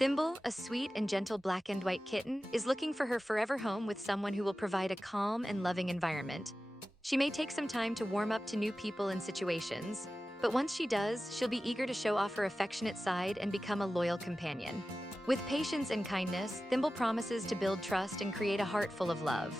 Thimble, a sweet and gentle black and white kitten, is looking for her forever home with someone who will provide a calm and loving environment. She may take some time to warm up to new people and situations, but once she does, she'll be eager to show off her affectionate side and become a loyal companion. With patience and kindness, Thimble promises to build trust and create a heart full of love.